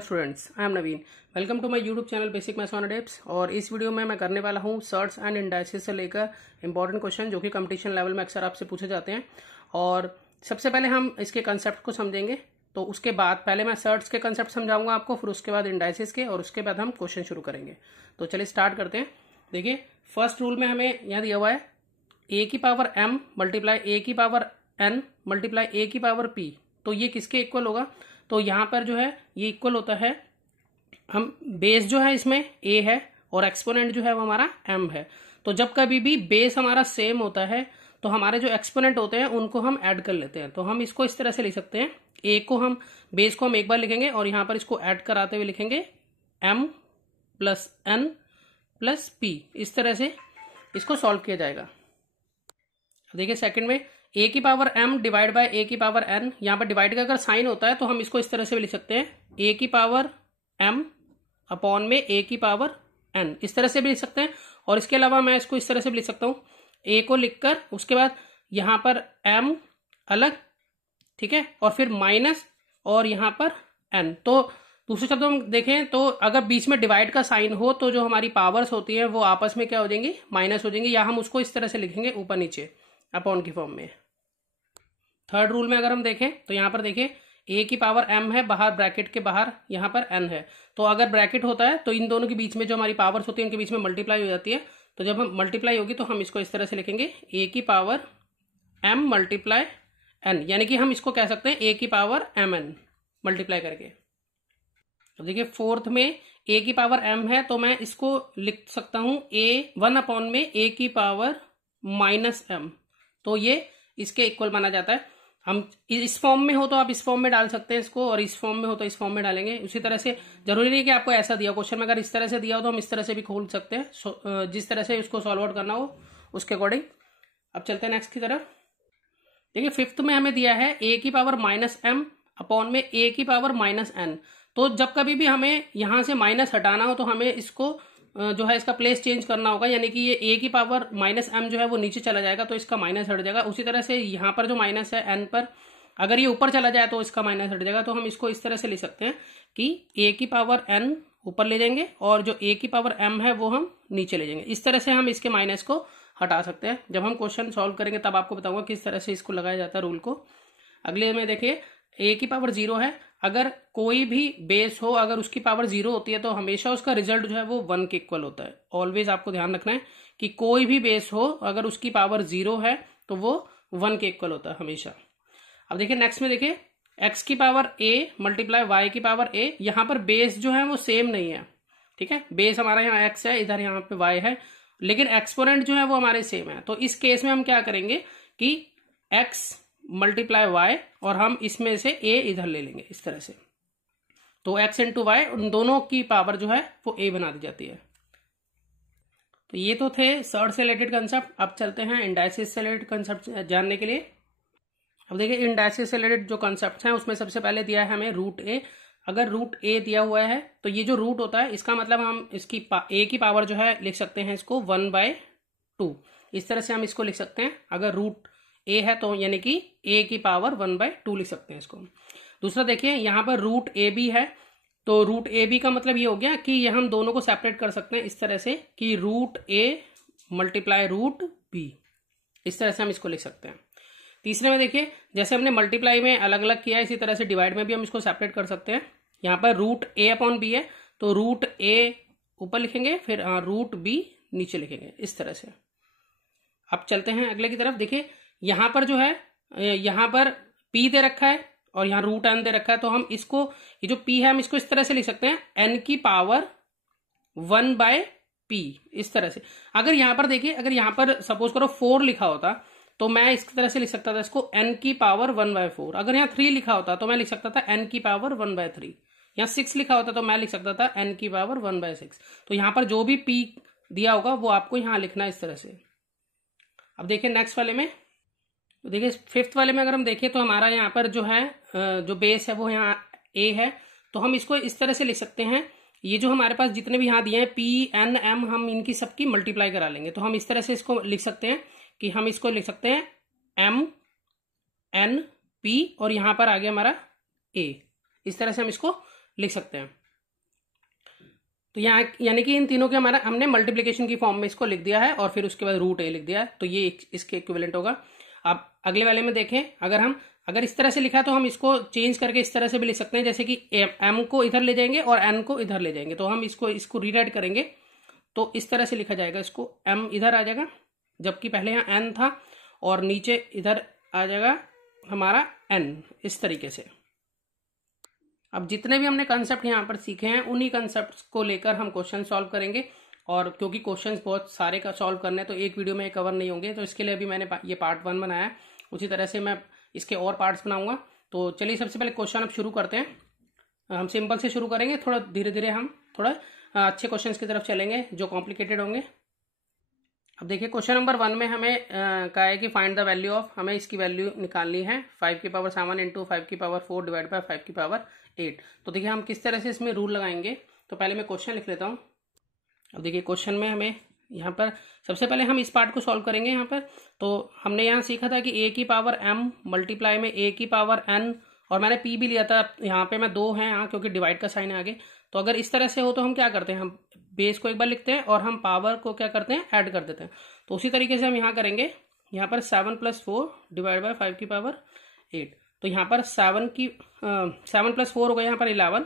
Students, I am Naveen. Welcome to my YouTube channel basic maths on tips. और इस video में मैं करने वाला हूं सर्ट्स एंड इंडाइसेस से लेकर इंपॉर्टेंट क्वेश्चन जो कि कंपटीशन लेवल में अक्सर आपसे पूछे जाते हैं। और सबसे पहले हम इसके कंसेप्ट को समझेंगे, तो उसके बाद पहले मैं सर्ट्स के कंसेप्ट समझाऊंगा आपको, फिर उसके बाद इंडाइसेस के, और उसके बाद हम क्वेश्चन शुरू करेंगे। तो चलिए स्टार्ट करते हैं। देखिए, फर्स्ट रूल में हमें यहाँ दिया हुआ है ए की पावर m मल्टीप्लाई ए की पावर n मल्टीप्लाई ए की पावर p। तो ये किसके इक्वल होगा? तो यहाँ पर जो है ये इक्वल होता है, हम बेस जो है इसमें a है और एक्सपोनेंट जो है वो हमारा m है। तो जब कभी भी बेस हमारा सेम होता है तो हमारे जो एक्सपोनेंट होते हैं उनको हम ऐड कर लेते हैं। तो हम इसको इस तरह से लिख सकते हैं, a को हम बेस को हम एक बार लिखेंगे और यहाँ पर इसको ऐड कराते हुए लिखेंगे m plus n plus p। इस तरह से इसको सॉल्व किया जाएगा। देखिए सेकंड में a की power m divide by a की पावर n। यहाँ पर डिवाइड का अगर साइन होता है तो हम इसको इस तरह से भी लिख सकते हैं, a की पावर m अपॉन में a की पावर n। इस तरह से भी लिख सकते हैं। और इसके अलावा मैं इसको इस तरह से भी लिख सकता हूँ, a को लिखकर उसके बाद यहाँ पर m अलग, ठीक है, और फिर माइनस और यहाँ पर n। तो दूसरे शब्दों में देखें तो अगर बीच में डिवाइड का साइन हो तो जो हमारी पावर्स होती हैं वो आपस में क्या हो जाएंगी, माइनस हो जाएंगी, या हम उसको इस तरह से लिखेंगे ऊपर नीचे अपॉन की फॉर्म में। थर्ड रूल में अगर हम देखें तो यहाँ पर देखिए a की पावर m है, बाहर ब्रैकेट के बाहर यहाँ पर n है। तो अगर ब्रैकेट होता है तो इन दोनों के बीच में जो हमारी पावर्स होती है उनके बीच में मल्टीप्लाई हो जाती है। तो जब हम मल्टीप्लाई होगी तो हम इसको इस तरह से लिखेंगे, a की पावर m मल्टीप्लाई n, यानी कि हम इसको कह सकते हैं a की पावर mn मल्टीप्लाई करके। अब देखिए फोर्थ में a की पावर m है तो मैं इसको लिख सकता हूं a 1 अपॉन में a की पावर माइनस m। तो ये इसके इक्वल माना जाता है। हम इस फॉर्म में हो तो आप इस फॉर्म में डाल सकते हैं इसको, और इस फॉर्म में हो तो इस फॉर्म में डालेंगे। उसी तरह से जरूरी नहीं कि आपको ऐसा दिया क्वेश्चन में, अगर इस तरह से दिया हो तो हम इस तरह से भी खोल सकते हैं, जिस तरह से उसको सॉल्व आउट करना हो उसके अकॉर्डिंग। अब चलते हैं नेक्स्ट की तरफ। देखिए फिफ्थ में हमें दिया है a की पावर माइनस m अपॉन में a की पावर माइनस n। तो जब कभी भी हमें यहां से माइनस हटाना हो तो हमें इसको जो है इसका प्लेस चेंज करना होगा, यानी कि ये a की पावर माइनस m जो है वो नीचे चला जाएगा तो इसका माइनस हट जाएगा। उसी तरह से यहाँ पर जो माइनस है n पर, अगर ये ऊपर चला जाए तो इसका माइनस हट जाएगा। तो हम इसको इस तरह से लिख सकते हैं कि a की पावर n ऊपर ले जाएंगे और जो a की पावर m है वो हम नीचे ले जाएंगे। इस तरह से हम इसके माइनस को हटा सकते हैं। जब हम क्वेश्चन सॉल्व करेंगे तब आपको बताऊंगा किस तरह से इसको लगाया जाता है रूल को। अगले में देखिए a की पावर 0 है, अगर कोई भी बेस हो अगर उसकी पावर 0 होती है तो हमेशा उसका रिजल्ट जो है वो 1 के इक्वल होता है। ऑलवेज आपको ध्यान रखना है कि कोई भी बेस हो अगर उसकी पावर 0 है तो वो 1 के इक्वल होता है हमेशा। अब देखिए नेक्स्ट में देखिए x की पावर a मल्टीप्लाई y की पावर a। यहाँ पर बेस जो है वो सेम नहीं है, ठीक है, बेस हमारा यहाँ x है, इधर यहाँ पे y है, लेकिन एक्सपोनेंट जो है वो हमारे सेम है। तो इस केस में हम क्या करेंगे कि x मल्टीप्लाई y और हम इसमें से a इधर ले लेंगे इस तरह से। तो x इंटू वाई उन दोनों की पावर जो है वो a बना दी जाती है। तो ये तो थे सर्ट से रिलेटेड कंसेप्ट। अब चलते हैं इंडाइसिस से रिलेटेड कंसेप्ट जानने के लिए। अब देखिए इंडाइसिस से रिलेटेड जो कंसेप्ट हैं उसमें सबसे पहले दिया है हमें रूट a। अगर रूट a दिया हुआ है तो ये जो रूट होता है इसका मतलब हम इसकी a की पावर जो है लिख सकते हैं इसको 1/2। इस तरह से हम इसको लिख सकते हैं। अगर रूट a है तो यानी कि a की पावर 1/2 लिख सकते हैं इसको। दूसरा देखिए यहाँ पर रूट a b है, तो रूट a b का मतलब ये हो गया कि ये हम दोनों को सेपरेट कर सकते हैं इस तरह से कि root a multiply root b। इस तरह से हम इसको लिख सकते हैं। तीसरे में देखिए जैसे हमने मल्टीप्लाई में अलग अलग किया इसी तरह से डिवाइड में भी हम इसको सेपरेट कर सकते हैं। यहाँ पर रूट a अपॉन b है तो रूट a ऊपर लिखेंगे, फिर रूट b नीचे लिखेंगे इस तरह से। अब चलते हैं अगले की तरफ। देखिए यहाँ पर जो है यहाँ पर p दे रखा है और यहाँ रूट n दे रखा है, तो हम इसको ये जो p है हम इसको इस तरह से लिख सकते हैं n की पावर 1/p इस तरह से। अगर यहाँ पर देखिए अगर यहाँ पर सपोज करो 4 लिखा होता तो मैं इस तरह से लिख सकता था इसको n की पावर 1/4। अगर यहाँ 3 लिखा होता तो मैं लिख सकता था n की पावर 1/3। यहाँ 6 लिखा होता तो मैं लिख सकता था n की पावर 1/6। तो यहाँ पर जो भी p दिया होगा वो आपको यहाँ लिखना है इस तरह से। अब देखिए नेक्स्ट वाले में, तो देखिए फिफ्थ वाले में अगर हम देखें तो हमारा यहाँ पर जो है जो बेस है वो यहाँ a है, तो हम इसको इस तरह से लिख सकते हैं। ये जो हमारे पास जितने भी यहाँ दिए हैं p n m, हम इनकी सबकी मल्टीप्लाई करा लेंगे। तो हम इस तरह से इसको लिख सकते हैं कि हम इसको लिख सकते हैं m n p और यहाँ पर आ गया हमारा a। इस तरह से हम इसको लिख सकते हैं। तो यहाँ यानी कि इन तीनों के हमारा हमने मल्टीप्लिकेशन की फॉर्म में इसको लिख दिया है और फिर उसके बाद रूट ए लिख दिया है, तो ये इसके इक्विवेलेंट होगा। अब अगले वाले में देखें, अगर इस तरह से लिखा तो हम इसको चेंज करके इस तरह से भी लिख सकते हैं, जैसे कि एम को इधर ले जाएंगे और एन को इधर ले जाएंगे, तो हम इसको रीराइट करेंगे तो इस तरह से लिखा जाएगा। इसको एम इधर आ जाएगा जबकि पहले यहाँ एन था, और नीचे इधर आ जाएगा हमारा एन, इस तरीके से। अब जितने भी हमने कंसेप्ट यहाँ पर सीखे हैं उन्हीं कंसेप्ट को लेकर हम क्वेश्चन सॉल्व करेंगे, और क्योंकि क्वेश्चंस बहुत सारे का सॉल्व करने तो एक वीडियो में कवर नहीं होंगे, तो इसके लिए अभी मैंने ये पार्ट 1 बनाया है। उसी तरह से मैं इसके और पार्ट्स बनाऊंगा। तो चलिए सबसे पहले क्वेश्चन अब शुरू करते हैं। हम सिंपल से शुरू करेंगे, थोड़ा धीरे धीरे हम थोड़ा अच्छे क्वेश्चन की तरफ चलेंगे जो कॉम्प्लिकेटेड होंगे। अब देखिए क्वेश्चन नंबर 1 में हमें कहा है कि फाइंड द वैल्यू ऑफ, हमें इसकी वैल्यू निकालनी है 5 की पावर 7 इंटू 5 की पावर 4 डिवाइड बाय 5 की पावर 8। तो देखिए हम किस तरह से इसमें रूल लगाएंगे। तो पहले मैं क्वेश्चन लिख लेता हूँ। अब देखिए क्वेश्चन में हमें यहाँ पर सबसे पहले हम इस पार्ट को सॉल्व करेंगे। यहाँ पर तो हमने यहाँ सीखा था कि a की पावर m मल्टीप्लाई में a की पावर n, और मैंने p भी लिया था। यहाँ पे मैं 2 है यहाँ क्योंकि डिवाइड का साइन है आगे। तो अगर इस तरह से हो तो हम क्या करते हैं, हम बेस को एक बार लिखते हैं और हम पावर को क्या करते हैं, ऐड कर देते हैं। तो उसी तरीके से हम यहाँ करेंगे। यहाँ पर 7 + 4 डिवाइड बाय 5 की पावर 8। तो यहाँ पर 7 + 4 हो गया यहाँ पर 11,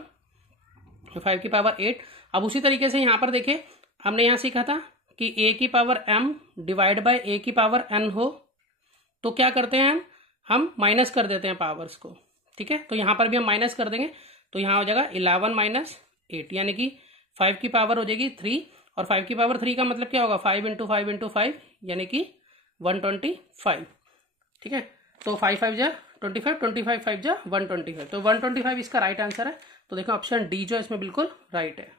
5 की पावर 8। अब उसी तरीके से यहाँ पर देखिए हमने यहाँ सीखा था कि a की power m divide by a की पावर n हो तो क्या करते हैं, हम माइनस कर देते हैं पावर्स को। ठीक है, तो यहाँ पर भी हम माइनस कर देंगे, तो यहाँ हो जाएगा 11 - 8, यानी कि 5 की पावर हो जाएगी 3, और 5 की पावर 3 का मतलब क्या होगा, 5 × 5 × 5 यानी कि 125। ठीक है, तो 5 × 5 = 25, 25 × 5 = 125, तो 125 इसका राइट आंसर है। तो देखो ऑप्शन डी जो है इसमें बिल्कुल राइट है।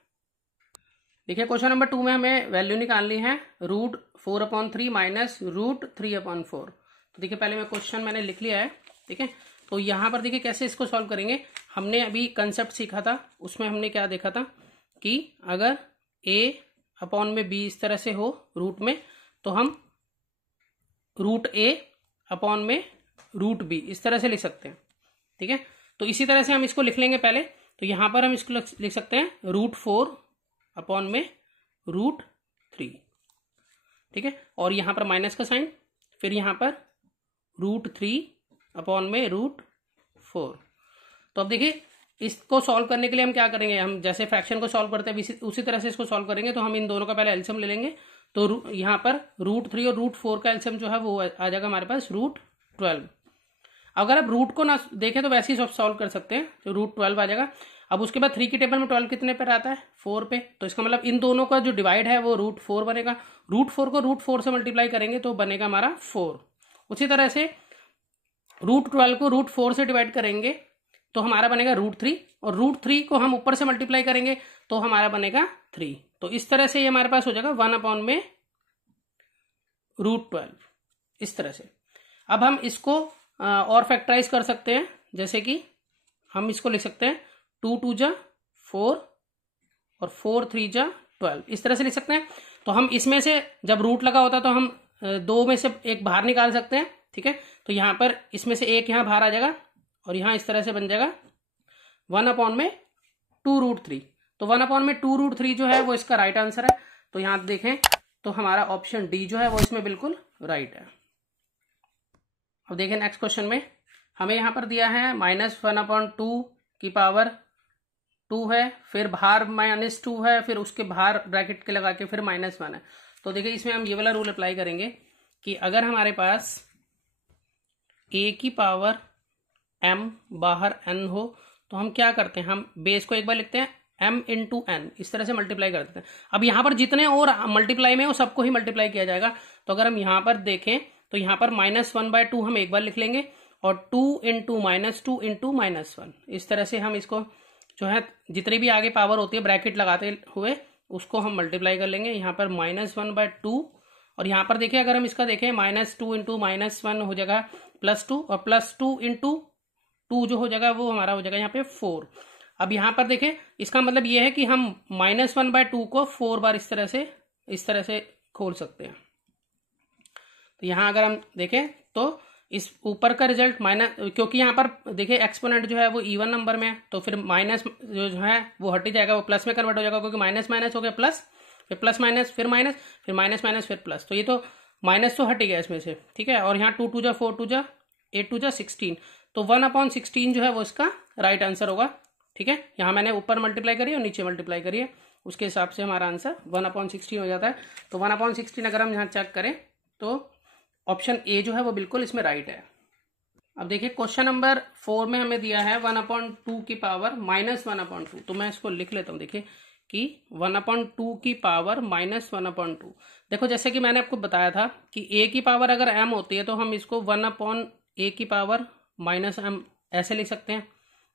देखिए क्वेश्चन नंबर 2 में हमें वैल्यू निकालनी है √4/3 माइनस √3/4। तो देखिए पहले मैंने लिख लिया है। ठीक है, तो यहाँ पर देखिए कैसे इसको सॉल्व करेंगे। हमने अभी कंसेप्ट सीखा था, उसमें हमने क्या देखा था कि अगर a/b इस तरह से हो रूट में, तो हम √a/√b इस तरह से लिख सकते हैं। ठीक है, तो इसी तरह से हम इसको लिख लेंगे पहले। तो यहाँ पर हम इसको लिख सकते हैं √4/√3। ठीक है, और यहाँ पर माइनस का साइन, फिर यहाँ पर √3/√4। तो अब देखिए इसको सॉल्व करने के लिए हम क्या करेंगे, हम जैसे फ्रैक्शन को सॉल्व करते हैं उसी तरह से इसको सॉल्व करेंगे। तो हम इन दोनों का पहले एलसीएम ले लेंगे। तो यहाँ पर √3 और √4 का एलसीएम जो है वो आ जाएगा हमारे पास √12। अगर आप रूट को ना देखें तो वैसे ही सॉल्व कर सकते हैं, तो √12 आ जाएगा। अब उसके बाद 3 की टेबल में 12 कितने पर आता है, 4 पे, तो इसका मतलब इन दोनों का जो डिवाइड है वो √4 बनेगा। √4 को √4 से मल्टीप्लाई करेंगे तो बनेगा हमारा 4। उसी तरह से √12 को √4 से डिवाइड करेंगे तो हमारा बनेगा √3, और √3 को हम ऊपर से मल्टीप्लाई करेंगे तो हमारा बनेगा 3। तो इस तरह से ये हमारे पास हो जाएगा 1/√12 इस तरह से। अब हम इसको और फैक्टराइज कर सकते हैं, जैसे कि हम इसको लिख सकते हैं 2 × 2 = 4 और 4 × 3 = 12 इस तरह से लिख सकते हैं। तो हम इसमें से जब रूट लगा होता है तो हम 2 में से एक बाहर निकाल सकते हैं। ठीक है, तो यहाँ पर इसमें से एक यहाँ बाहर आ जाएगा और यहाँ इस तरह से बन जाएगा 1/2√3। तो 1/2√3 जो है वो इसका राइट आंसर है। तो यहाँ देखें तो हमारा ऑप्शन डी जो है वो इसमें बिल्कुल राइट है। अब देखें नेक्स्ट क्वेश्चन में हमें यहाँ पर दिया है -1/2 की पावर 2 है, फिर बाहर -2 है, फिर उसके बाहर ब्रैकेट के लगा के फिर -1 है। तो देखिए इसमें हम ये वाला रूल अप्लाई करेंगे कि अगर हमारे पास a की पावर m बाहर n हो तो हम क्या करते हैं, हम बेस को एक बार लिखते हैं m × n इस तरह से मल्टीप्लाई कर देते हैं। अब यहाँ पर जितने और मल्टीप्लाई में वो सबको ही मल्टीप्लाई किया जाएगा। तो अगर हम यहाँ पर देखें तो यहाँ पर -1/2 हम एक बार लिख लेंगे और 2 × -2 × -1 इस तरह से हम इसको जो है जितनी भी आगे पावर होती है ब्रैकेट लगाते हुए उसको हम मल्टीप्लाई कर लेंगे। यहाँ पर -1/2 और यहाँ पर देखिए अगर हम इसका देखें -2 × -1 हो जाएगा +2 और +2 × 2 जो हो जाएगा वो हमारा हो जाएगा यहाँ पे 4। अब यहाँ पर देखें इसका मतलब ये है कि हम -1/2 को 4 बार इस तरह से खोल सकते हैं। तो यहाँ अगर हम देखें तो इस ऊपर का रिजल्ट माइनस, क्योंकि यहाँ पर देखिए एक्सपोनेंट जो है वो इवन नंबर में है, तो फिर माइनस जो है वो हट ही जाएगा, वो प्लस में कन्वर्ट हो जाएगा, क्योंकि माइनस माइनस हो गया प्लस, फिर प्लस माइनस, फिर माइनस, फिर माइनस माइनस, फिर प्लस। तो ये तो माइनस तो हट ही गया इसमें से, ठीक है। और यहाँ 2 2 जा 4 2 जा 8 2 जा 16, तो 1/16 जो है वो इसका राइट आंसर होगा, ठीक है। यहाँ मैंने ऊपर मल्टीप्लाई करी है और नीचे मल्टीप्लाई करी है, उसके हिसाब से हमारा आंसर 1/16 हो जाता है। तो 1/16 अगर हम यहाँ चेक करें तो ऑप्शन ए जो है वो बिल्कुल इसमें राइट है। अब देखिए क्वेश्चन नंबर 4 में हमें दिया है 1/2 की पावर -1/2, तो मैं इसको लिख लेता हूँ। देखिए कि 1/2 की पावर -1/2, देखो जैसे कि मैंने आपको बताया था कि a की पावर अगर m होती है तो हम इसको 1/a की पावर -m ऐसे लिख सकते हैं,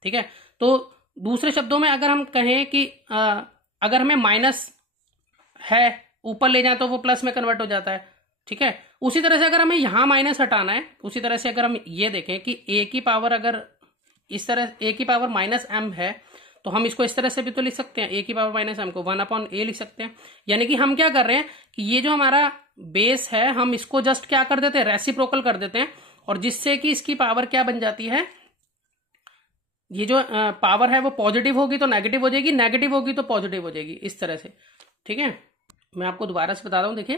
ठीक है। तो दूसरे शब्दों में अगर हम कहें कि अगर हमें माइनस है ऊपर ले जाए तो वो प्लस में कन्वर्ट हो जाता है, ठीक है। उसी तरह से अगर हमें यहां माइनस हटाना है, उसी तरह से अगर हम ये देखें कि a की पावर अगर इस तरह a की पावर -m है, तो हम इसको इस तरह से भी तो लिख सकते हैं, a की पावर -m को 1/a लिख सकते हैं। यानी कि हम क्या कर रहे हैं कि ये जो हमारा बेस है हम इसको जस्ट क्या कर देते हैं, रेसिप्रोकल कर देते हैं, और जिससे कि इसकी पावर क्या बन जाती है, ये जो पावर है वो पॉजिटिव होगी तो नेगेटिव हो जाएगी, नेगेटिव होगी तो पॉजिटिव हो जाएगी, इस तरह से, ठीक है। मैं आपको दोबारा से बता रहा हूं, देखिए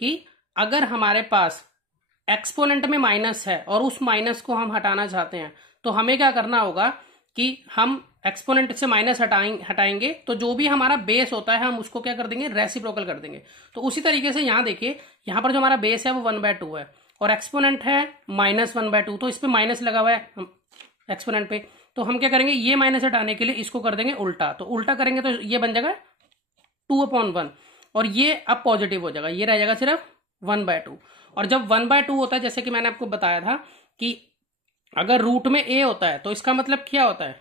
कि अगर हमारे पास एक्सपोनेंट में माइनस है और उस माइनस को हम हटाना चाहते हैं, तो हमें क्या करना होगा कि हम एक्सपोनेंट से माइनस हटाएंगे तो जो भी हमारा बेस होता है हम उसको क्या कर देंगे, रेसिप्रोकल कर देंगे। तो उसी तरीके से यहां देखिए, यहां पर जो हमारा बेस है वो 1/2 है और एक्सपोनेंट है -1/2, तो इस पे माइनस लगा हुआ है एक्सपोनेंट पे, तो हम क्या करेंगे, ये माइनस हटाने के लिए इसको कर देंगे उल्टा, तो उल्टा करेंगे तो ये बन जाएगा 2/1 और ये अब पॉजिटिव हो जाएगा, ये रह जाएगा सिर्फ 1/2। और जब 1/2 होता है, जैसे कि मैंने आपको बताया था कि अगर रूट में a होता है तो इसका मतलब क्या होता है,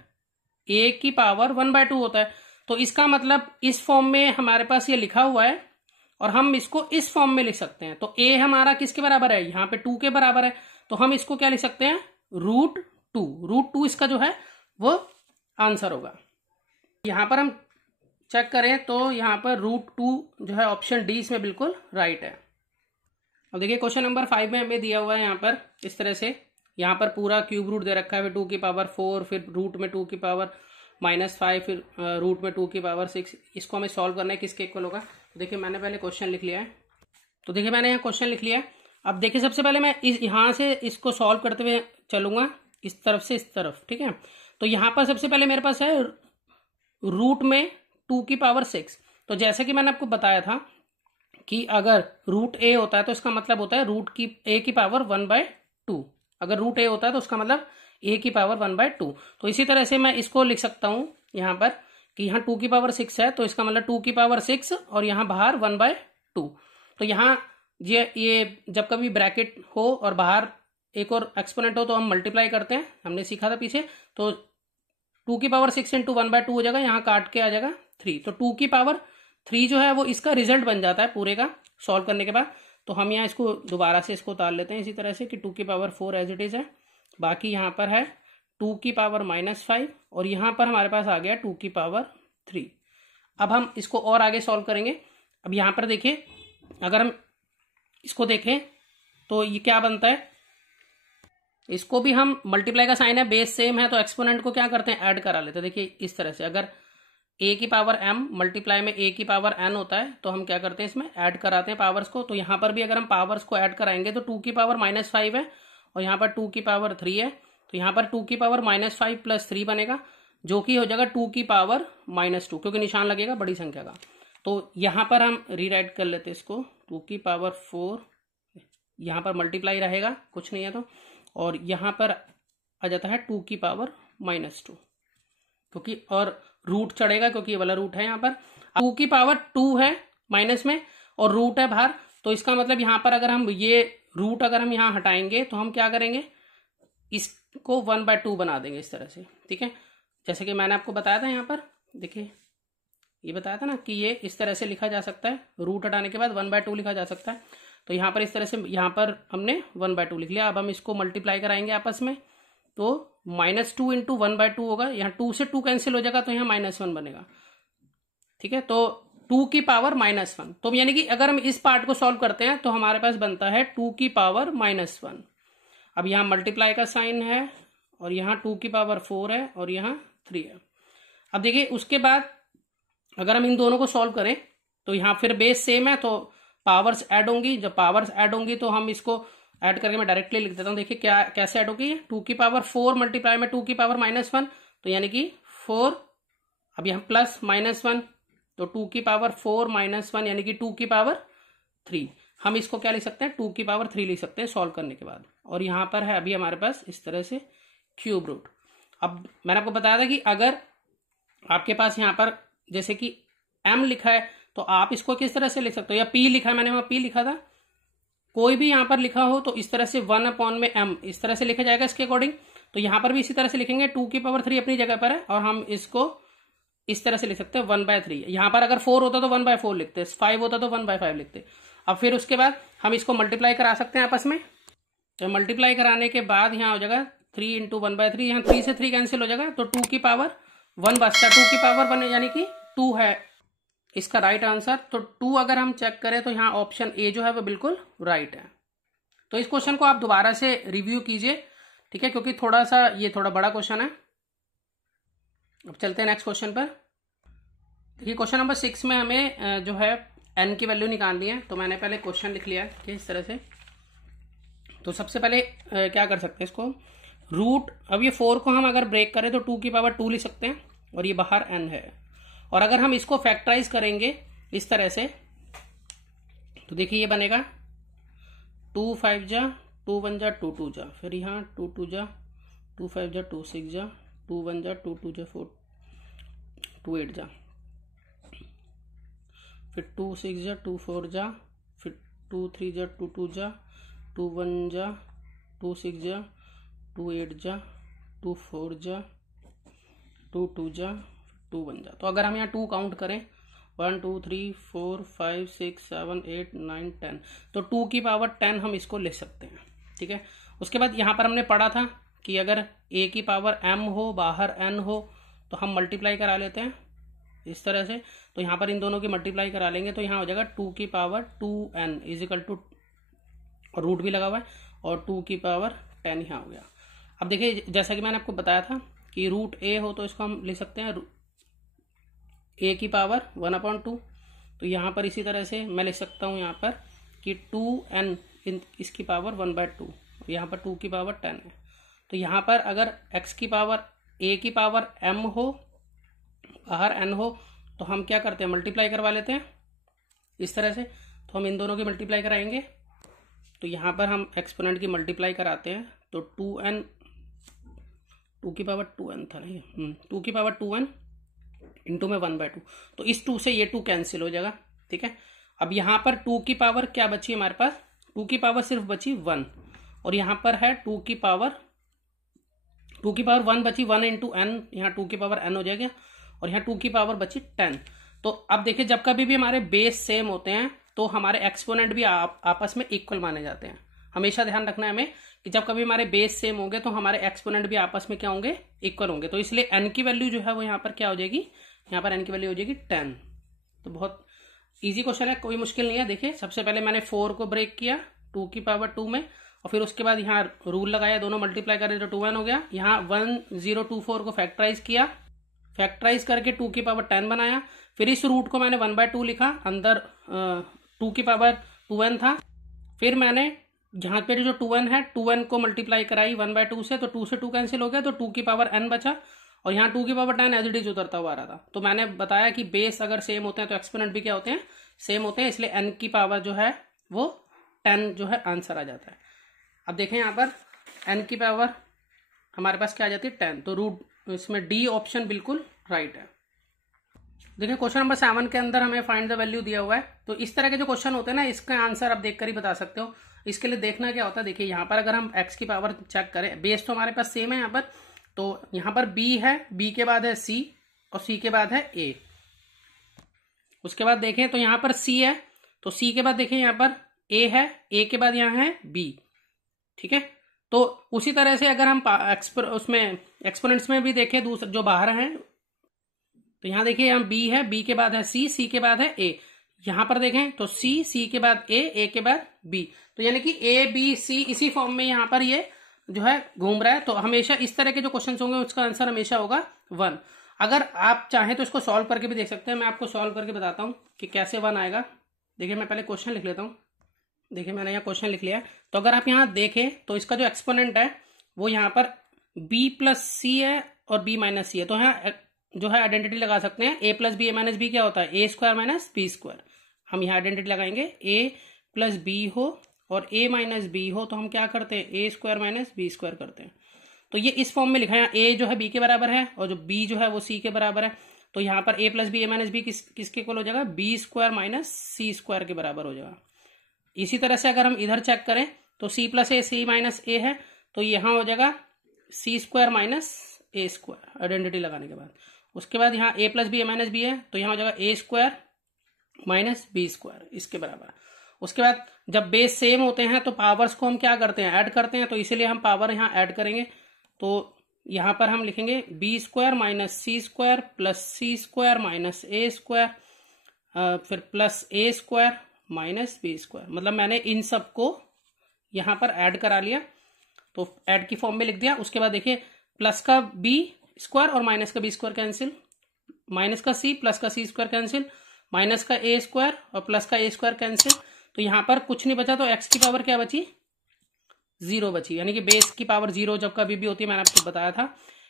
a की पावर 1/2 होता है। तो इसका मतलब इस फॉर्म में हमारे पास ये लिखा हुआ है और हम इसको इस फॉर्म में लिख सकते हैं। तो a हमारा किसके बराबर है, यहाँ पे 2 के बराबर है, तो हम इसको क्या लिख सकते हैं, √2 इसका जो है वो आंसर होगा। यहां पर हम चेक करें तो यहां पर √2 जो है ऑप्शन डी इसमें बिल्कुल राइट है। अब देखिए क्वेश्चन नंबर 5 में हमें दिया हुआ है यहाँ पर इस तरह से, यहाँ पर पूरा क्यूब रूट दे रखा है, फिर 2 की पावर 4, फिर रूट में 2 की पावर -5, फिर रूट में 2 की पावर 6। इसको हमें सॉल्व करना है, किसके इक्वल होगा। देखिए मैंने पहले क्वेश्चन लिख लिया है, तो देखिए मैंने यहाँ क्वेश्चन लिख लिया है। अब देखिए सबसे पहले मैं यहाँ से इसको सॉल्व करते हुए चलूंगा, इस तरफ से इस तरफ, ठीक है। तो यहाँ पर सबसे पहले मेरे पास है रूट में 2 की पावर 6, तो जैसे कि मैंने आपको बताया था कि अगर रूट a होता है तो इसका मतलब होता है रूट की a की पावर 1/2, अगर रूट a होता है तो उसका मतलब a की पावर 1/2। तो इसी तरह से मैं इसको लिख सकता हूं यहाँ पर कि यहाँ 2 की पावर 6 है, तो इसका मतलब 2 की पावर 6 और यहाँ बाहर 1/2। तो यहाँ ये जब कभी ब्रैकेट हो और बाहर एक और एक्सपोनेंट हो तो हम मल्टीप्लाई करते हैं, हमने सीखा था पीछे। तो 2 की पावर 6 इंटू 1/2 हो जाएगा, यहाँ काट के आ जाएगा 3, तो 2 की पावर 3 जो है वो इसका रिजल्ट बन जाता है पूरे का सॉल्व करने के बाद। तो हम यहाँ इसको दोबारा से इसको उतार लेते हैं इसी तरह से कि 2 की पावर 4 एज इट इज है, बाकी यहाँ पर है 2 की पावर -5 और यहाँ पर हमारे पास आ गया 2 की पावर 3। अब हम इसको और आगे सॉल्व करेंगे। अब यहाँ पर देखिए अगर हम इसको देखें तो ये क्या बनता है, इसको भी हम मल्टीप्लाई का साइन है, बेस सेम है, तो एक्सपोनेंट को क्या करते हैं, ऐड करा लेते हैं। देखिए इस तरह से अगर a की पावर m मल्टीप्लाई में a की पावर n होता है तो हम क्या करते हैं, इसमें ऐड कराते हैं पावर्स को। तो यहाँ पर भी अगर हम पावर्स को ऐड कराएंगे तो 2 की पावर -5 है और यहाँ पर 2 की पावर 3 है, तो यहाँ पर 2 की पावर -5 + 3 बनेगा, जो कि हो जाएगा 2 की पावर -2, क्योंकि निशान लगेगा बड़ी संख्या का। तो यहाँ पर हम रीराइट कर लेते हैं इसको, 2 की पावर 4, यहाँ पर मल्टीप्लाई रहेगा कुछ नहीं है तो, और यहाँ पर आ जाता है 2 की पावर -2, क्योंकि और रूट चढ़ेगा क्योंकि ये वाला रूट है यहाँ पर। 2 की पावर 2 है माइनस में और रूट है बाहर, तो इसका मतलब यहाँ पर अगर हम ये रूट अगर हम यहाँ हटाएंगे तो हम क्या करेंगे, इसको 1/2 बना देंगे इस तरह से, ठीक है। जैसे कि मैंने आपको बताया था यहाँ पर, देखिए ये बताया था ना कि ये इस तरह से लिखा जा सकता है, रूट हटाने के बाद 1/2 लिखा जा सकता है। तो यहाँ पर इस तरह से यहाँ पर हमने 1/2 लिख लिया। अब हम इसको मल्टीप्लाई कराएंगे आपस में, तो -2 इंटू 1/2 होगा, यहाँ 2 से 2 कैंसिल हो जाएगा तो यहाँ -1 बनेगा, ठीक है। तो 2 की पावर -1, तो यानी कि अगर हम इस पार्ट को सॉल्व करते हैं तो हमारे पास बनता है 2 की पावर -1। अब यहाँ मल्टीप्लाई का साइन है और यहाँ 2 की पावर 4 है और यहाँ 3 है। अब देखिए उसके बाद अगर हम इन दोनों को सॉल्व करें तो यहाँ फिर बेस सेम है तो पावर्स ऐड होंगी। जब पावर्स ऐड होंगी तो हम इसको ऐड करके मैं डायरेक्टली लिख देता हूँ। देखिए क्या कैसे ऐड होगी, 2 की पावर 4 मल्टीप्लाई में 2 की पावर -1 तो यानी कि 4, अब यहाँ प्लस -1 तो 2 की पावर 4 -1 यानी कि 2 की पावर 3। हम इसको क्या लिख सकते हैं, 2 की पावर 3 लिख सकते हैं सॉल्व करने के बाद। और यहाँ पर है अभी हमारे पास इस तरह से क्यूब रूट। अब मैंने आपको बताया था कि अगर आपके पास यहाँ पर जैसे कि m लिखा है तो आप इसको किस तरह से लिख सकते हो, या p लिखा है, मैंने वहां p लिखा था, कोई भी यहाँ पर लिखा हो तो इस तरह से 1/m इस तरह से लिखा जाएगा इसके अकॉर्डिंग। तो यहाँ पर भी इसी तरह से लिखेंगे, 2 की पावर 3 अपनी जगह पर है और हम इसको इस तरह से लिख सकते हैं 1/3। यहाँ पर अगर 4 होता तो 1/4 लिखते, 5 होता तो 1/5 लिखते। अब फिर उसके बाद हम इसको मल्टीप्लाई करा सकते हैं आपस में। तो मल्टीप्लाई कराने के बाद यहाँ हो जाएगा 3 × 1/3, यहाँ 3 से 3 कैंसिल हो जाएगा तो 2 की पावर 1 बचता, 2 की पावर 1 यानी कि 2 है इसका राइट आंसर। तो 2 अगर हम चेक करें तो यहाँ ऑप्शन ए जो है वो बिल्कुल राइट है। तो इस क्वेश्चन को आप दोबारा से रिव्यू कीजिए, ठीक है, क्योंकि थोड़ा सा ये थोड़ा बड़ा क्वेश्चन है। अब चलते हैं नेक्स्ट क्वेश्चन पर। देखिए क्वेश्चन नंबर 6 में हमें जो है n की वैल्यू निकालनी है। तो मैंने पहले क्वेश्चन लिख लिया है इस तरह से। तो सबसे पहले क्या कर सकते हैं इसको रूट, अब ये 4 को हम अगर ब्रेक करें तो 2 की पावर 2 लिख सकते हैं और ये बाहर n है। और अगर हम इसको फैक्टराइज करेंगे इस तरह से तो देखिए ये बनेगा 2 5 जा 2 1 जा 2 2 जा, फिर यहाँ 2 2 जा 2 5 जा 2 6 जा 2 1 जा 2 2 जा 4 2 8 जा, फिर 2 6 जा 2 4 जा, फिर 2 3 जा 2 2 जा 2 1 जा 2 6 जा 2 8 जा 2 4 जा 2 2 जा 2 1 जा। तो अगर हम यहाँ 2 काउंट करें 1 2 3 4 5 6 7 8 9 10 तो 2 की पावर 10 हम इसको ले सकते हैं, ठीक है। उसके बाद यहाँ पर हमने पढ़ा था कि अगर a की पावर m हो बाहर n हो तो हम मल्टीप्लाई करा लेते हैं इस तरह से। तो यहाँ पर इन दोनों की मल्टीप्लाई करा लेंगे तो यहाँ हो जाएगा 2 की power 2n is equal to, root भी लगा हुआ है, और 2 की पावर 10 यहाँ हो गया। अब देखिए जैसा कि मैंने आपको बताया था कि रूट a हो तो इसको हम लिख सकते हैं a की पावर 1/2। तो यहाँ पर इसी तरह से मैं लिख सकता हूँ यहाँ पर कि 2n इसकी पावर 1/2, यहाँ पर 2 की पावर 10 है। तो यहाँ पर अगर x की पावर a की पावर m हो बाहर n हो तो हम क्या करते हैं मल्टीप्लाई करवा लेते हैं इस तरह से। तो हम इन दोनों की मल्टीप्लाई कराएंगे तो यहाँ पर हम एक्सपोनेंट की मल्टीप्लाई कराते हैं तो 2n 2 की पावर 2n था नहीं 2 की पावर 2n इंटू में 1/2। तो इस 2 से ये 2 कैंसिल हो जाएगा, ठीक है। अब यहाँ पर 2 की पावर क्या बची हमारे पास, 2 की पावर सिर्फ बची 1 और यहाँ पर है 2 की पावर 1 बची, 1 इंटू n, यहाँ 2 की पावर n हो जाएगा और यहाँ 2 की पावर बची 10। तो अब देखिए जब कभी भी हमारे बेस सेम होते हैं तो हमारे एक्सपोनेंट भी आपस में इक्वल माने जाते हैं। हमेशा ध्यान रखना है हमें कि जब कभी हमारे बेस सेम होंगे तो हमारे एक्सपोनेंट भी आपस में क्या होंगे, इक्वल होंगे। तो इसलिए n की वैल्यू जो है वो यहाँ पर क्या हो जाएगी, यहाँ पर n की वैल्यू हो जाएगी 10। तो बहुत इजी क्वेश्चन है, कोई मुश्किल नहीं है। देखिए सबसे पहले मैंने 4 को ब्रेक किया 2 की पावर 2 में और फिर उसके बाद यहाँ रूल लगाया, दोनों मल्टीप्लाई करें तो 2n हो गया। यहाँ 1024 को फैक्टराइज किया, फैक्टराइज करके 2 की पावर 10 बनाया। फिर इस रूट को मैंने 1/2 लिखा, अंदर 2 की पावर 2n था। फिर मैंने यहाँ पे जो 2n है 2n को मल्टीप्लाई कराई 1/2 से, तो 2 से 2 कैंसिल हो गया तो 2 की पावर n बचा और यहाँ 2 की पावर 10 एज इट इज उतरता हुआ आ रहा था। तो मैंने बताया कि बेस अगर सेम होते हैं तो एक्सपोनेंट भी क्या होते हैं, सेम होते हैं, इसलिए n की पावर जो है वो 10 जो है आंसर आ जाता है। अब देखें यहाँ पर n की पावर हमारे पास क्या आ जाती है 10, तो रूट इसमें डी ऑप्शन बिल्कुल राइट है। देखिए क्वेश्चन नंबर 7 के अंदर हमें फाइंड द वैल्यू दिया हुआ है। तो इस तरह के जो क्वेश्चन होते हैं ना इसका आंसर आप देखकर ही बता सकते हो। इसके लिए देखना क्या होता है, देखिए यहाँ पर अगर हम x की पावर चेक करें, बेस तो हमारे पास सेम है यहाँ पर, तो यहाँ पर b है, b के बाद है c और c के बाद है a। उसके बाद देखें तो यहाँ पर c है तो c के बाद देखें यहाँ पर a है, a के बाद यहाँ है b, ठीक है। तो उसी तरह से अगर हम उसमें एक्सपोनेंट्स में भी देखें दूसरे जो बाहर हैं तो यहाँ देखिए यहाँ b है, b के बाद है c, c के बाद है a। यहाँ पर देखें तो c, c के बाद a, a के बाद b। तो यानी कि a b c इसी फॉर्म में यहाँ पर ये जो है घूम रहा है, तो हमेशा इस तरह के जो क्वेश्चन होंगे उसका आंसर हमेशा होगा 1। अगर आप चाहें तो इसको सॉल्व करके भी देख सकते हैं। मैं आपको सॉल्व करके बताता हूँ कि कैसे 1 आएगा। देखिए मैं पहले क्वेश्चन लिख लेता हूँ। देखिए मैंने यहाँ क्वेश्चन लिख लिया है। तो अगर आप यहाँ देखें तो इसका जो एक्सपोनेंट है वो यहाँ पर b प्लस सी है और b माइनस सी है। तो यहाँ जो है आइडेंटिटी लगा सकते हैं, a plus B a minus B क्या होता है, A square minus B square. हम यहाँ आइडेंटिटी लगाएंगे, a प्लस बी हो और a माइनस बी हो तो हम क्या करते हैं, ए स्क्वायर माइनस बी स्क्वायर करते हैं। तो ये इस फॉर्म में लिखा है, a जो है b के बराबर है और जो b जो है वो c के बराबर है। तो यहाँ पर a plus B a minus B किसके इक्वल हो जाएगा, b square minus C square के बराबर हो जाएगा। इसी तरह से अगर हम इधर चेक करें तो c plus A C minus A है, तो यहाँ हो जाएगा C square minus A square identity लगाने के बाद। उसके बाद यहाँ a plus B a minus B है, तो यहाँ हो जाएगा A square minus B square इसके बराबर। उसके बाद जब बेस सेम होते हैं तो पावर्स को हम क्या करते हैं, ऐड करते हैं। तो इसीलिए हम पावर यहाँ ऐड करेंगे। तो यहाँ पर हम लिखेंगे B square minus C square plus C square minus A square, फिर प्लस ए स्क्वायर माइनस बी स्क्वायर। मतलब मैंने इन सबको यहाँ पर ऐड करा लिया, तो ऐड की फॉर्म में लिख दिया। उसके बाद देखिए प्लस का बी स्क्वायर और माइनस का बी स्क्वायर कैंसिल, माइनस का सी प्लस का सी स्क्वायर कैंसिल, माइनस का ए स्क्वायर और प्लस का ए स्क्वायर कैंसिल। तो यहाँ पर कुछ नहीं बचा, तो एक्स की पावर क्या बची, 0 बची। यानी कि बेस की पावर 0 जब कभी भी होती है, मैंने आपको बताया था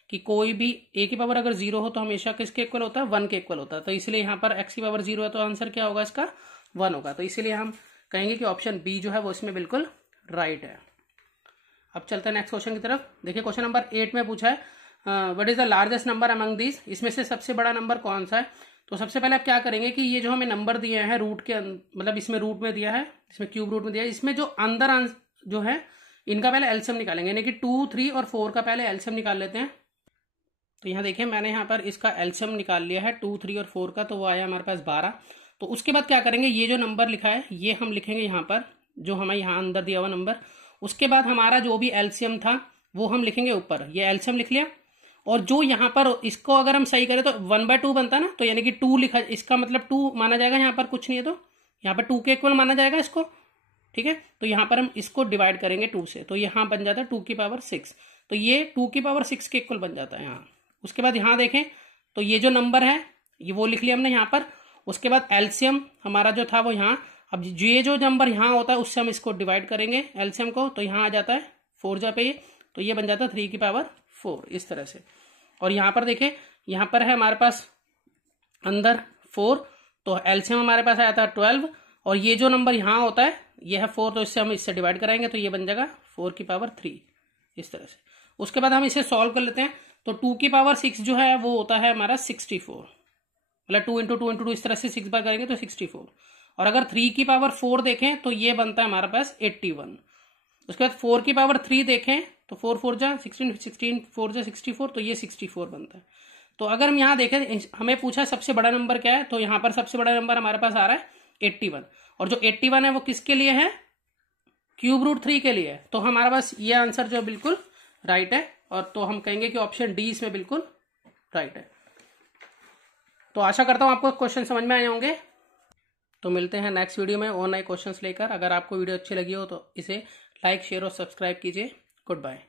कि कोई भी ए की पावर अगर 0 हो तो हमेशा किसके इक्वल होता है, 1 के इक्वल होता है। तो इसलिए यहाँ पर एक्स की पावर 0 है तो आंसर क्या होगा इसका, 1 होगा। तो इसीलिए हम कहेंगे कि ऑप्शन बी जो है वो इसमें बिल्कुल राइट है। अब चलते हैं नेक्स्ट क्वेश्चन की तरफ। देखिए क्वेश्चन नंबर 8 में पूछा है what is the largest number among these, इसमें से सबसे बड़ा नंबर कौन सा है। तो सबसे पहले आप क्या करेंगे कि ये जो हमें नंबर दिए हैं रूट के मतलब इसमें रूट में दिया है, इसमें क्यूब रूट में दिया है, इसमें जो अंदर जो है इनका पहले एलसीएम निकालेंगे। यानी कि 2, 3 और 4 का पहले एलसीएम निकाल लेते हैं। तो यहाँ देखिए मैंने यहाँ पर इसका एलसीएम निकाल लिया है 2, 3 और 4 का, तो वो आया हमारे पास 12। तो उसके बाद क्या करेंगे, ये जो नंबर लिखा है ये हम लिखेंगे यहाँ पर, जो हमें यहाँ अंदर दिया हुआ नंबर। उसके बाद हमारा जो भी एलसीएम था वो हम लिखेंगे ऊपर, ये एलसीएम लिख लिया। और जो यहाँ पर इसको अगर हम सही करें तो 1/2 बनता है ना, तो यानी कि 2 लिखा, इसका मतलब 2 माना जाएगा, यहाँ पर कुछ नहीं है तो यहाँ पर 2 के इक्वल माना जाएगा इसको, ठीक है। तो यहाँ पर हम इसको डिवाइड करेंगे 2 से, तो यहाँ बन जाता है 2 की पावर 6। तो ये 2 की पावर 6 के इक्वल बन जाता है यहाँ। उसके बाद यहाँ देखें तो ये जो नंबर है ये वो लिख लिया हमने यहाँ पर। उसके बाद एलसीएम हमारा जो था वो यहाँ, अब ये जो नंबर यहाँ होता है उससे हम इसको डिवाइड करेंगे एलसीएम को, तो यहाँ आ जाता है 4 जा पे ये, तो ये बन जाता है 3 की पावर 4 इस तरह से। और यहाँ पर देखें, यहाँ पर है हमारे पास अंदर 4, तो एलसीएम हमारे पास आया था 12, और ये जो नंबर यहाँ होता है ये है 4, तो इससे हम इससे डिवाइड कराएंगे तो ये बन जाएगा 4 की पावर 3 इस तरह से। उसके बाद हम इसे सॉल्व कर लेते हैं। तो 2 की पावर 6 जो है वो होता है हमारा 64, मतलब 2 इंटू 2 इंटू 2 इस तरह से 6 बार करेंगे तो 64। और अगर 3 की पावर 4 देखें तो ये बनता है हमारे पास 81। उसके बाद 4 की पावर 3 देखें तो 4 4 जा 16, 16 4 जा 64, तो ये 64 बनता है। तो अगर हम यहाँ देखें, हमें पूछा सबसे बड़ा नंबर क्या है, तो यहाँ पर सबसे बड़ा नंबर हमारे पास आ रहा है 81। और जो 81 है वो किसके लिए है, क्यूब रूट 3 के लिए है। तो हमारे पास ये आंसर जो बिल्कुल राइट है, और तो हम कहेंगे कि ऑप्शन डी इसमें बिल्कुल राइट है। तो आशा करता हूँ आपको क्वेश्चन समझ में आए होंगे। तो मिलते हैं नेक्स्ट वीडियो में और नए क्वेश्चंस लेकर। अगर आपको वीडियो अच्छी लगी हो तो इसे लाइक, शेयर और सब्सक्राइब कीजिए। Good bye.